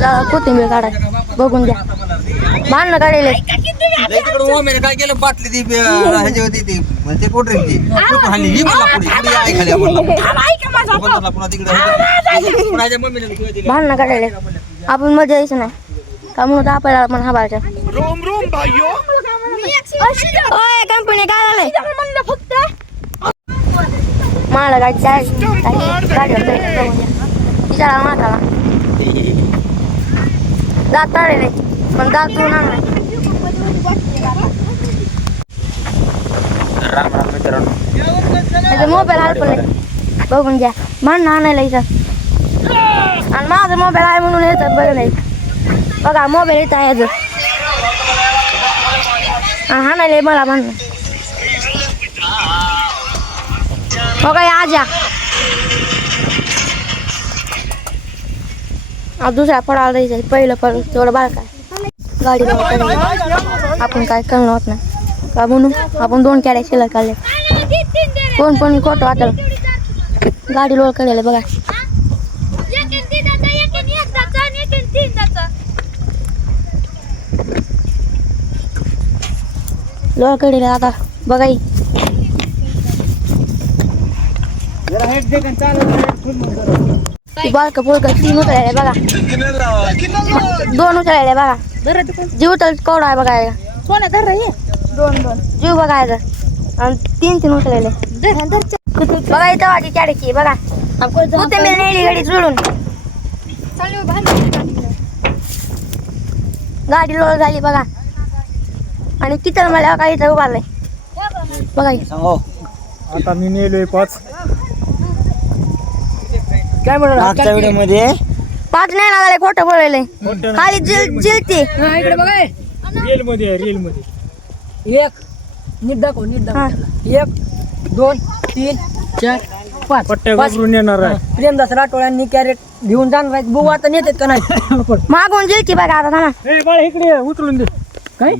कोथिंबीर काढाय बघून द्या भांडणं काढले काय केलं बाटली ती ह्याची होती ती म्हणजे कोल्ड्रिंकची हल्ली ही मला पुढे आई खाली पुन्हा तिकडे भांडणं काढले आपण मजा यायचं नाही का म्हणून आपल्याला पण हाबायचं कंपनी काय झालंय फक्त मला गाडी विचारा माताला दात काढले पण दात तोडून आणलाय राम राम मित्रांनो मोबाईल हरपले बघून घ्या भांडणं आणायला इथं आणि माझा मोबाईल आहे म्हणून येतात बघा नाही बघा मोबाईल येत आहे अजून आणि हाणायला मला भांडणं बघा आजा दुसऱ्या फळाला जायचं पहिलं फळ तेवढं बारकाय गाडी आपण काय कळलं होत नाही का म्हणून आपण 2 कॅड्या शिल्लक काढले कोण पण खोटं वाटलं गाडी लोळ काढले बघा लोळ काढले आता बघा बारका पोरका 3 उचलायला बघा 2 उचलायला बघा जीव तर कवडा आहे बघायला कोणा धर 2 जीव बघायचं आणि 3 उचलायले बघा इथं वाटी चाडीची बघा कोथिंबीर नेली गाडी जोडून गाडी लोळ झाली बघा आणि किती मला काही इथं उभारलंय बघा आता मी नेलोय 5 काय म्हणणार आजच्या व्हिडिओ मध्ये 5 नाही लागले खोटं बोलायले खाली जिलते इकडे बघा रील मध्ये 1 नीट दाखव 1 2 3 4 5 पट्ट्या घालून येणार आहे प्रेमदास राठोडांनी कॅरेट घेऊन जाणार आहेत बघू आता नेतात का नाही मागून जिलती बघा आता थांबा ए बाळा इकडे उचलून दे काय